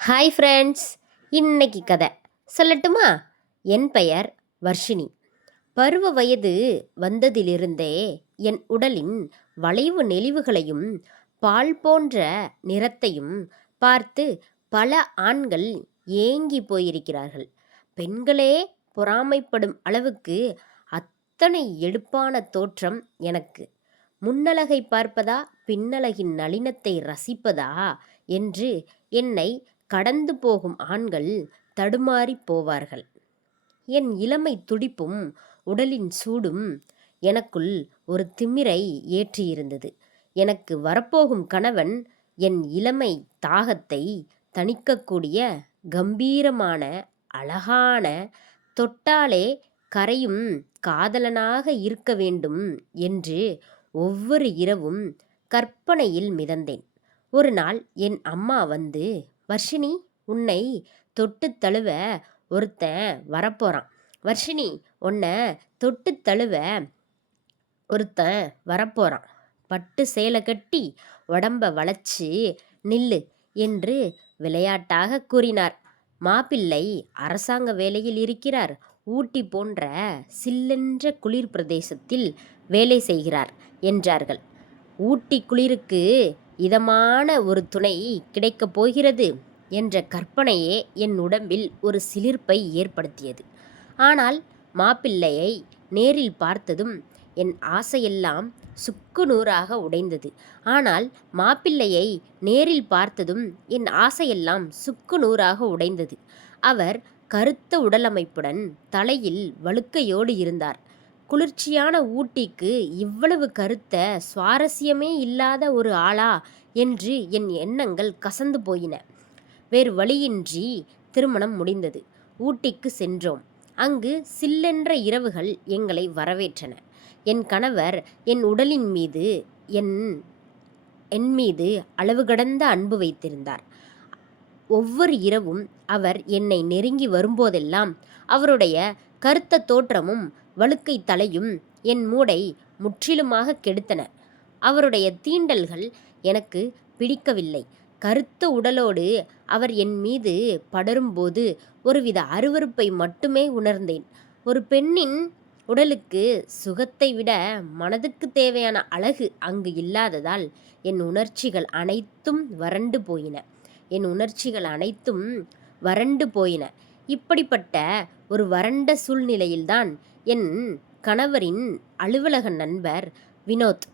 Hi friends, இன்னைக்கு கதை சொல்லட்டுமா? என் பெயர் வர்ஷினி. பருவ வயது வந்ததிலிருந்தே என் உடலின் வளைவு நெளிவுகளையும் பால் போன்ற நிறத்தையும் பார்த்து பல ஆண்கள் ஏங்கி போயிருக்கிறார்கள். பெண்களே பொறாமைப்படும் அளவுக்கு அத்தனை எடுப்பான தோற்றம் எனக்கு. முன்னழகை பார்ப்பதா பின்னழகின் நளினத்தை ரசிப்பதா என்று என்னை கடந்து போகும் ஆண்கள் தடுமாறி போவார்கள். என் இளமை துடிப்பும் உடலின் சூடும் எனக்குள் ஒரு திமிரை ஏற்றியிருந்தது. எனக்கு வரப்போகும் கணவன் என் இளமை தாகத்தை தணிக்கக்கூடிய கம்பீரமான அழகான தொட்டாலே கரையும் காதலனாக இருக்க வேண்டும் என்று ஒவ்வொரு இரவும் கற்பனையில் மிதந்தேன். ஒரு நாள் என் அம்மா வந்து, வர்ஷினி, உன்னை தொட்டு தழுவ ஒருத்தன் வரப்போகிறான். வர்ஷினி, உன்னை தொட்டு தழுவ ஒருத்தன் வரப்போகிறான். பட்டு சேலை கட்டி உடம்ப வளைச்சு நில்லு என்று விளையாட்டாக கூறினார். மாப்பிள்ளை அரசாங்க வேலையில் இருக்கிறார். ஊட்டி போன்ற சில்லென்ற குளிர் பிரதேசத்தில் வேலை செய்கிறார் என்றார்கள். ஊட்டி குளிருக்கு இதமான ஒரு துணை கிடைக்கப் போகிறது என்ற கற்பனையே என் உடம்பில் ஒரு சிலிர்ப்பை ஏற்படுத்தியது. ஆனால் மாப்பிள்ளையை நேரில் பார்த்ததும் என் ஆசையெல்லாம் சுக்கு நூறாக உடைந்தது. ஆனால் மாப்பிள்ளையை நேரில் பார்த்ததும் என் ஆசையெல்லாம் சுக்கு நூறாக உடைந்தது. அவர் கருத்த உடலமைப்புடன் தலையில் வழுக்கையோடு இருந்தார். குளிர்ச்சியான ஊட்டிக்கு இவ்வளவு கருத்த சுவாரஸ்யமே இல்லாத ஒரு ஆளா என்று என் எண்ணங்கள் கசந்து போயின. வேறு வழியின்றி திருமணம் முடிந்தது. ஊட்டிக்கு சென்றோம். அங்கு சில்லென்ற இரவுகள் எங்களை வரவேற்றன. என் கணவர் என் உடலின் மீது என் மீது அளவு கடந்த அன்பு வைத்திருந்தார். ஒவ்வொரு இரவும் அவர் என்னை நெருங்கி வரும்போதெல்லாம் அவருடைய கருத்த தோற்றமும் வழுக்கை தலையும் என் மூடை முற்றிலுமாக கெடுத்தன. அவருடைய தீண்டல்கள் எனக்கு பிடிக்கவில்லை. கருத்த உடலோடு அவர் என் மீது படரும்போது ஒருவித அருவருப்பை மட்டுமே உணர்ந்தேன். ஒரு பெண்ணின் உடலுக்கு சுகத்தை விட மனதுக்கு தேவையான அழகு அங்கு இல்லாததால் என் உணர்ச்சிகள் அனைத்தும் வறண்டு போயின. இப்படிப்பட்ட ஒரு வறண்ட சூழ்நிலையில்தான் என் கணவரின் அலுவலக நண்பர் வினோத்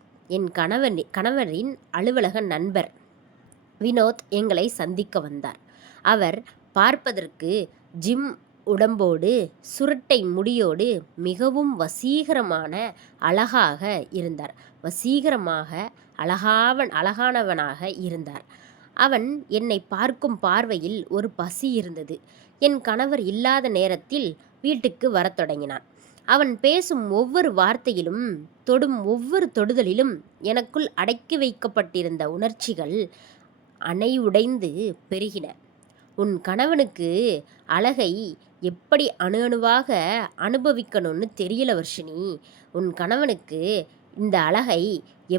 கணவரின் அலுவலக நண்பர் வினோத் எங்களை சந்திக்க வந்தார். அவர் பார்ப்பதற்கு ஜிம் உடம்போடு சுருட்டை முடியோடு மிகவும் வசீகரமான அழகாக இருந்தார். அழகானவனாக இருந்தார். அவன் என்னை பார்க்கும் பார்வையில் ஒரு பசி இருந்தது. என் கணவர் இல்லாத நேரத்தில் வீட்டுக்கு வரத் தொடங்கினான். அவன் பேசும் ஒவ்வொரு வார்த்தையிலும் தொடும் ஒவ்வொரு தொடுதலிலும் எனக்குள் அடக்கி வைக்கப்பட்டிருந்த உணர்ச்சிகள் அணைவுடைந்து பெருகின. உன் கணவனுக்கு அழகை எப்படி அணு அணுவாக அனுபவிக்கணும்னு தெரியல வர்ஷினி. உன் கணவனுக்கு இந்த அழகை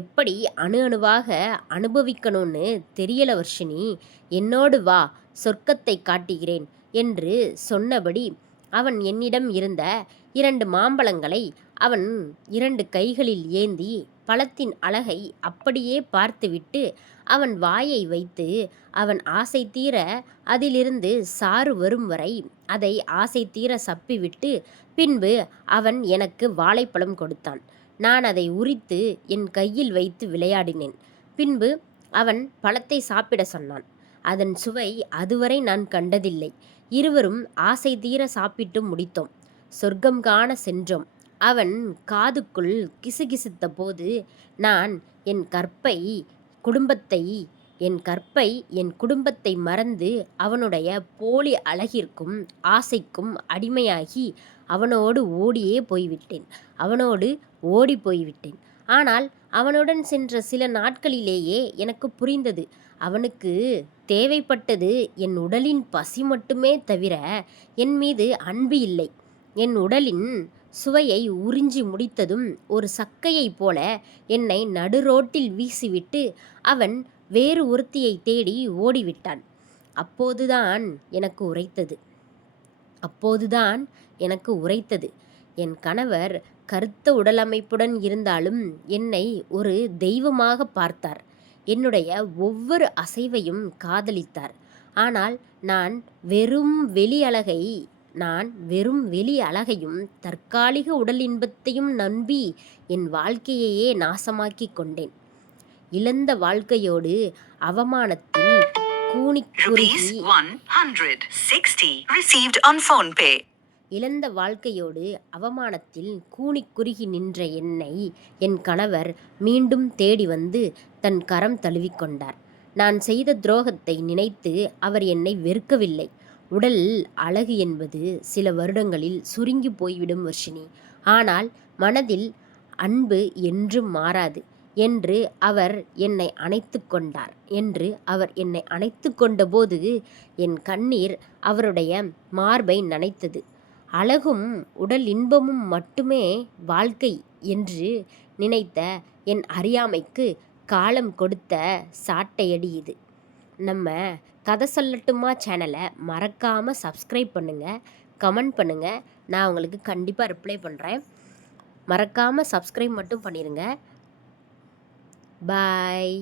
எப்படி அணு அணுவாக அனுபவிக்கணும்னு தெரியல வர்ஷினி. என்னோடு வா, சொர்க்கத்தை காட்டுகிறேன் என்று சொன்னபடி அவன் என்னிடம் இருந்த 2 மாம்பழங்களை அவன் 2 கைகளில் ஏந்தி பழத்தின் அழகை அப்படியே பார்த்துவிட்டு அவன் வாயை வைத்து அவன் ஆசை தீர அதிலிருந்து சாறு வரும் வரை அதை ஆசை தீர சப்பிவிட்டு பின்பு அவன் எனக்கு வாழைப்பழம் கொடுத்தான். நான் அதை உரித்து என் கையில் வைத்து விளையாடினேன். பின்பு அவன் பழத்தை சாப்பிட சொன்னான். அதன் சுவை அதுவரை நான் கண்டதில்லை. இருவரும் ஆசை தீர சாப்பிட்டு முடித்தோம். சொர்க்கம் காண சென்றோம். அவன் காதுக்குள் கிசுகிசுத்த போது நான் என் குடும்பத்தை மறந்து அவனுடைய போலி அழகிற்கும் ஆசைக்கும் அடிமையாகி அவனோடு ஓடி போய்விட்டேன். ஆனால் அவனுடன் சென்ற சில நாட்களிலேயே எனக்கு புரிந்தது, அவனுக்கு தேவைப்பட்டது என் உடலின் பசி மட்டுமே தவிர என் மீது அன்பு இல்லை. என் உடலின் சுவையை உறிஞ்சி முடித்ததும் ஒரு சக்கையைப் போல என்னை நடுரோட்டில் வீசிவிட்டு அவன் வேறு ஒருத்தியை தேடி ஓடிவிட்டான். அப்போதுதான் எனக்கு உரைத்தது அப்போதுதான் எனக்கு உரைத்தது என் கணவர் கருத்த உடலமைப்புடன் இருந்தாலும் என்னை ஒரு தெய்வமாக பார்த்தார். என்னுடைய ஒவ்வொரு அசைவையும் காதலித்தார். ஆனால் நான் வெறும் வெளி அழகை நான் வெறும் வெளி அழகையும் தற்காலிக உடல் இன்பத்தையும் நம்பி என் வாழ்க்கையையே நாசமாக்கிக் கொண்டேன். இழந்த வாழ்க்கையோடு அவமானத்தில் கூனிக் Rupees குறுகி 160 received on phone pay. இழந்த வாழ்க்கையோடு அவமானத்தில் கூனிக் குறுகி நின்ற என்னை என் கணவர் மீண்டும் தேடி வந்து தன் கரம் தழுவிக்கொண்டார். நான் செய்த துரோகத்தை நினைத்து அவர் என்னை வெறுக்கவில்லை. உடல் அழகு என்பது சில வருடங்களில் சுருங்கி போய்விடும் வர்ஷினி. ஆனால் மனதில் அன்பு என்றும் மாறாது என்று அவர் என்னை அணைத்து கொண்டார் அவர் என்னை அணைத்து கொண்டபோது என் கண்ணீர் அவருடைய மார்பை நனைத்தது. அழகும் உடல் இன்பமும் மட்டுமே வாழ்க்கை என்று நினைத்த என் அறியாமைக்கு காலம் கொடுத்த சாட்டையடி இது. நம்ம கதை சொல்லட்டுமா சேனலை மறக்காமல் சப்ஸ்கிரைப் பண்ணுங்கள், கமெண்ட் பண்ணுங்கள். நான் உங்களுக்கு கண்டிப்பாக ரிப்ளை பண்ணுறேன். மறக்காமல் சப்ஸ்கிரைப் மட்டும் பண்ணிடுங்க. பாய்.